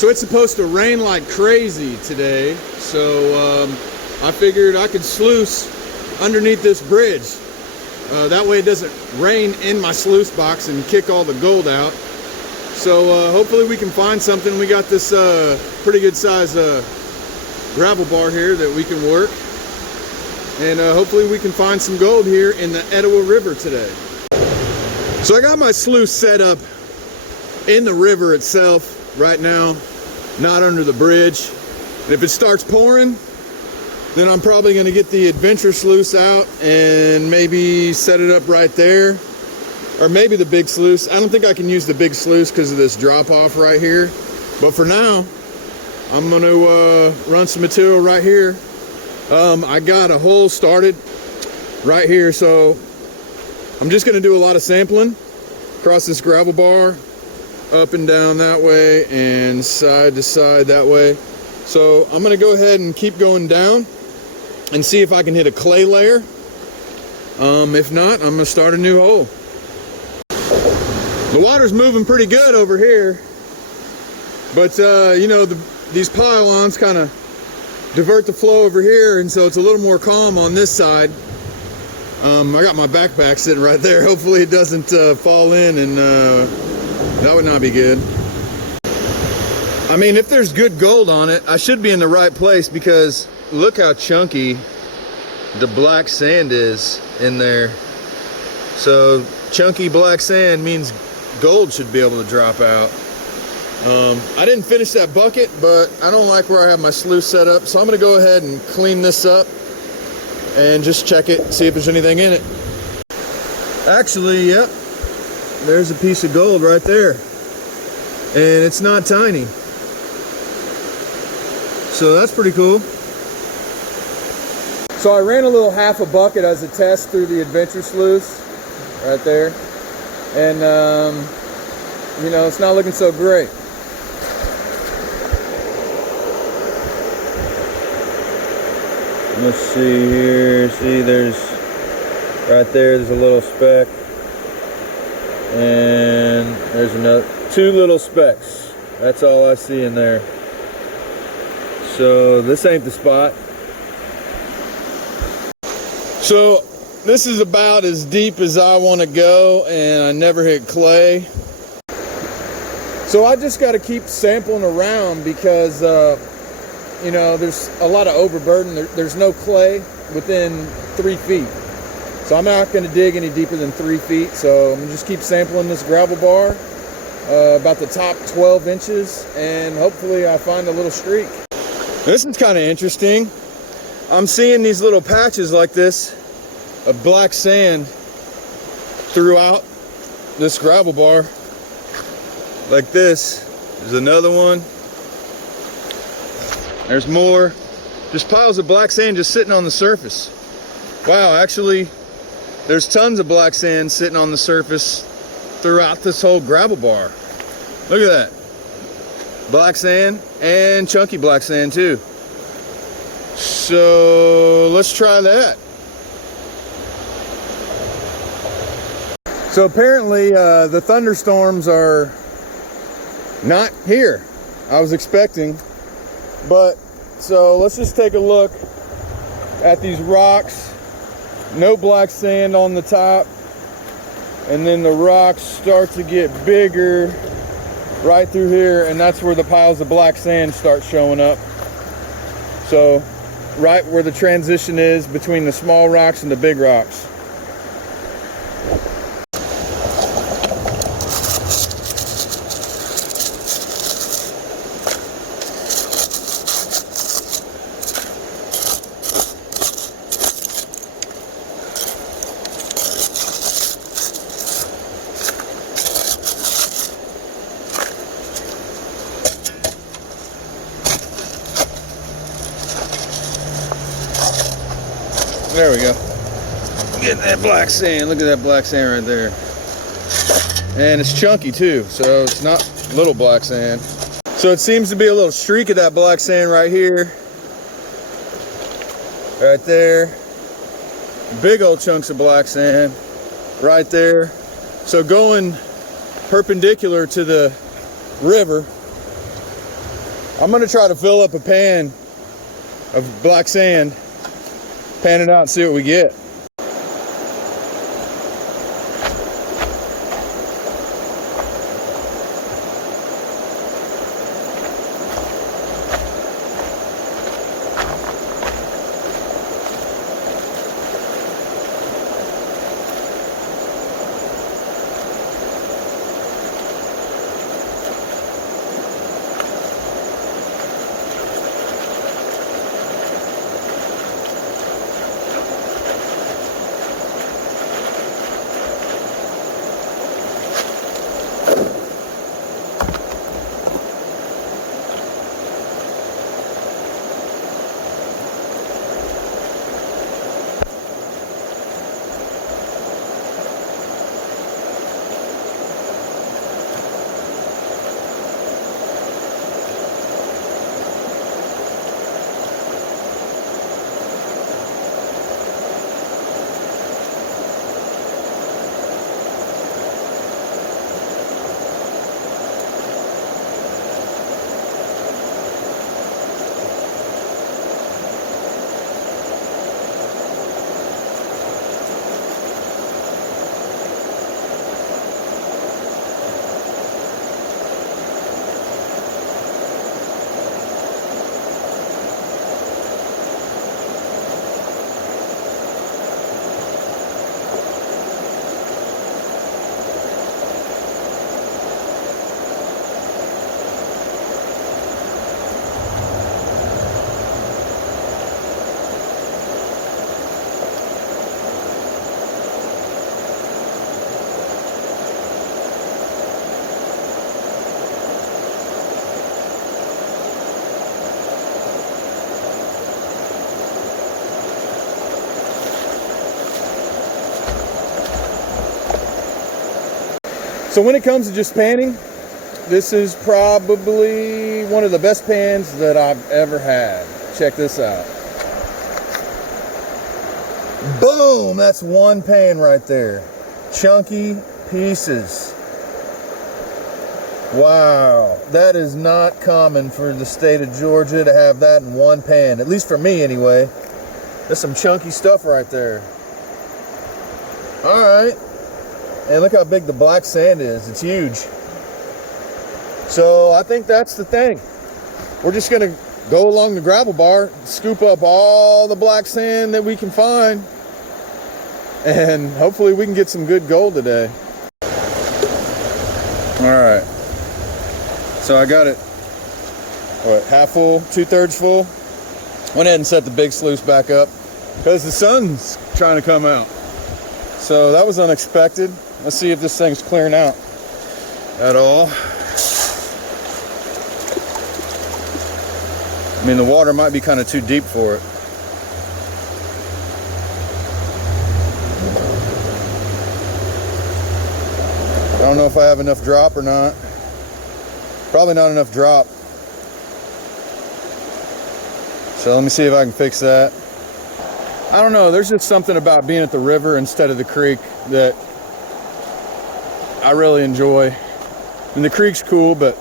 So it's supposed to rain like crazy today, so I figured I could sluice underneath this bridge. That way it doesn't rain in my sluice box and kick all the gold out. So hopefully we can find something. We got this pretty good size gravel bar here that we can work. And hopefully we can find some gold here in the Etowah River today. So I got my sluice set up in the river itself right now, not under the bridge. And if it starts pouring, then I'm probably going to get the adventure sluice out and maybe set it up right there. Or maybe the big sluice. I don't think I can use the big sluice because of this drop off right here. But for now, I'm going to run some material right here. I got a hole started right here, so I'm just going to do a lot of sampling across this gravel bar, up and down that way and side to side that way. So I'm going to go ahead and keep going down and see if I can hit a clay layer. If not, I'm going to start a new hole. The water's moving pretty good over here, but you know, these pylons kind of divert the flow over here, and so it's a little more calm on this side. I got my backpack sitting right there. Hopefully it doesn't fall in, and that would not be good. I mean, if there's good gold on it, I should be in the right place, because look how chunky the black sand is in there. So chunky black sand means gold should be able to drop out. I didn't finish that bucket, but I don't like where I have my sluice set up, so I'm going to go ahead and clean this up and just check it, see if there's anything in it. Actually, yep, there's a piece of gold right there, and it's not tiny, so that's pretty cool. So I ran a little half a bucket as a test through the adventure sluice right there, and you know, it's not looking so great. Let's see here. See, there's right there's a little speck, and there's another 2 little specks. That's all I see in there. So this ain't the spot. So this is about as deep as I want to go, and I never hit clay. So I just got to keep sampling around, because you know, there's a lot of overburden. There's no clay within 3 feet. So I'm not going to dig any deeper than 3 feet. So I'm going to just keep sampling this gravel bar about the top 12 inches, and hopefully I find a little streak. This is kind of interesting. I'm seeing these little patches like this of black sand throughout this gravel bar. Like this. There's another one. There's more. Just piles of black sand just sitting on the surface. Wow, actually, there's tons of black sand sitting on the surface throughout this whole gravel bar. Look at that. Black sand, and chunky black sand too. So let's try that. So apparently the thunderstorms are not here. I was expecting. But so let's just take a look at these rocks. No black sand on the top, and then the rocks start to get bigger right through here, and that's where the piles of black sand start showing up. So right where the transition is between the small rocks and the big rocks. There we go. Getting that black sand. Look at that black sand right there. And it's chunky too, so it's not little black sand. So it seems to be a little streak of that black sand right here. Right there. Big old chunks of black sand right there. So going perpendicular to the river, I'm gonna try to fill up a pan of black sand, pan it out and see what we get. So when it comes to just panning, this is probably one of the best pans that I've ever had. Check this out. Boom! That's one pan right there. Chunky pieces. Wow. That is not common for the state of Georgia to have that in one pan. At least for me anyway. That's some chunky stuff right there. Alright. And look how big the black sand is. It's huge. So I think that's the thing. We're just going to go along the gravel bar, scoop up all the black sand that we can find, and hopefully we can get some good gold today. Alright. So I got it, what, half full, 2/3 full. Went ahead and set the big sluice back up because the sun's trying to come out. So that was unexpected. Let's see if this thing's clearing out at all. I mean, the water might be kind of too deep for it. I don't know if I have enough drop or not. Probably not enough drop. So let me see if I can fix that. I don't know, there's just something about being at the river instead of the creek that I really enjoy. I mean, the creek's cool, but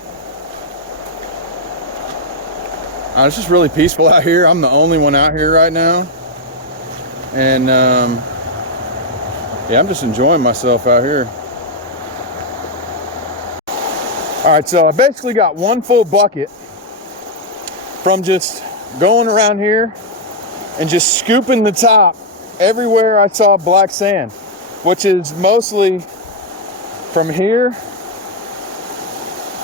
it's just really peaceful out here. I'm the only one out here right now. And yeah, I'm just enjoying myself out here. All right, so I basically got one full bucket from just going around here and just scooping the top everywhere I saw black sand, which is mostly from here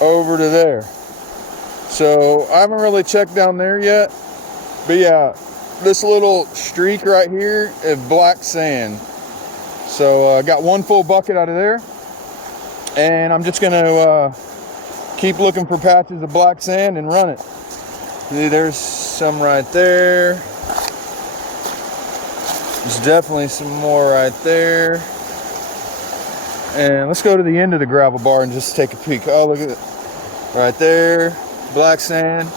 over to there. So I haven't really checked down there yet, but yeah, this little streak right here is black sand. So I got one full bucket out of there, and I'm just gonna keep looking for patches of black sand and run it. See, there's some right there. There's definitely some more right there. And let's go to the end of the gravel bar and just take a peek. Oh, look at it. Right there. Black sand.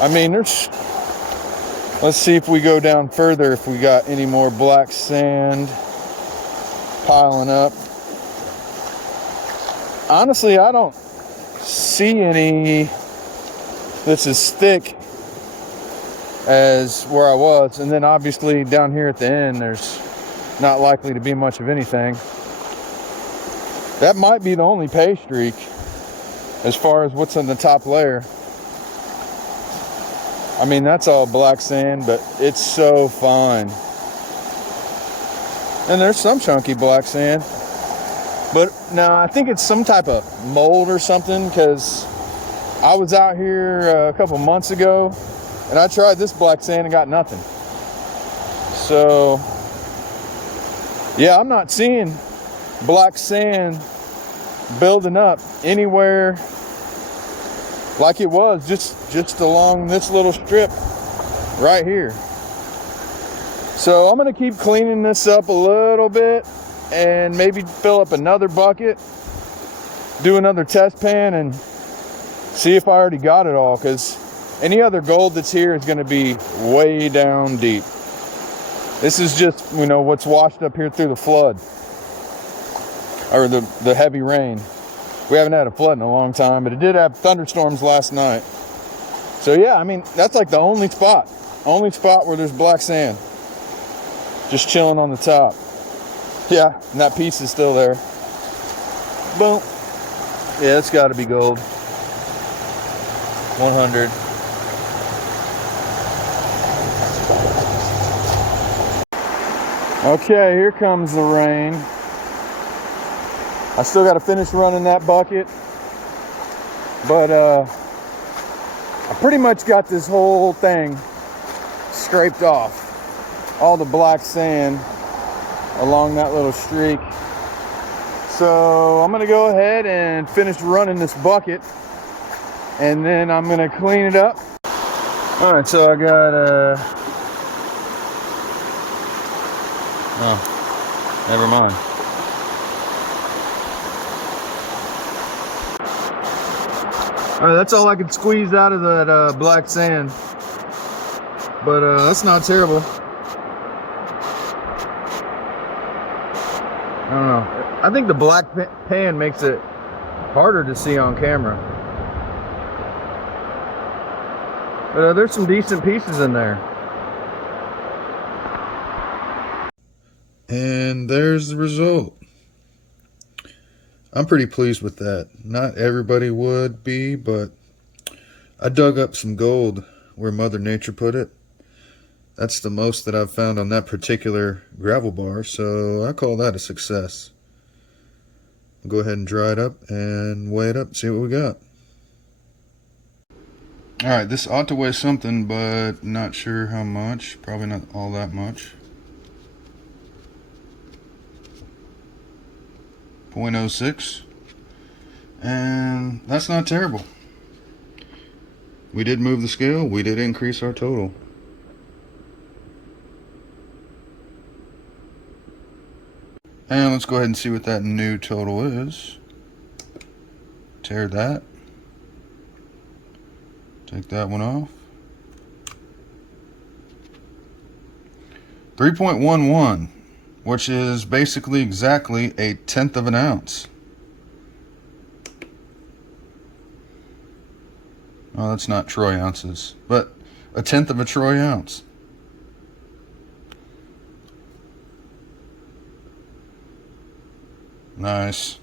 I mean, there's... Let's see if we go down further if we got any more black sand piling up. Honestly, I don't see any that's as thick as where I was. And then obviously down here at the end, there's not likely to be much of anything. That might be the only pay streak as far as what's in the top layer. I mean, that's all black sand, but it's so fine. And there's some chunky black sand. But no, I think it's some type of mold or something, because I was out here a couple months ago and I tried this black sand and got nothing. So yeah, I'm not seeing black sand building up anywhere like it was just along this little strip right here. So I'm gonna keep cleaning this up a little bit and maybe fill up another bucket, do another test pan, and see if I already got it all, because any other gold that's here is gonna be way down deep. This is just, you know, what's washed up here through the flood, or the heavy rain. We haven't had a flood in a long time, but it did have thunderstorms last night. So yeah, I mean, that's like the only spot where there's black sand, just chilling on the top. Yeah, and that piece is still there. Boom. Yeah, it's got to be gold. 100. Okay, here comes the rain. I still got to finish running that bucket, but I pretty much got this whole thing scraped off, all the black sand along that little streak. So I'm gonna go ahead and finish running this bucket, and then I'm gonna clean it up. All right, so I got oh, never mind. All right, that's all I could squeeze out of that black sand, but that's not terrible. I don't know. I think the black pan makes it harder to see on camera, but there's some decent pieces in there. And there's the result. I'm pretty pleased with that. Not everybody would be, but I dug up some gold where Mother Nature put it. That's the most that I've found on that particular gravel bar, so I call that a success. I'll go ahead and dry it up and weigh it up and see what we got. Alright, this ought to weigh something, but not sure how much. Probably not all that much. 0.06, and that's not terrible. We did move the scale, we did increase our total. And let's go ahead and see what that new total is. Tear that. Take that one off. 3.11. Which is basically exactly 1/10 of an ounce. Oh, that's not troy ounces, but 1/10 of a troy ounce. Nice.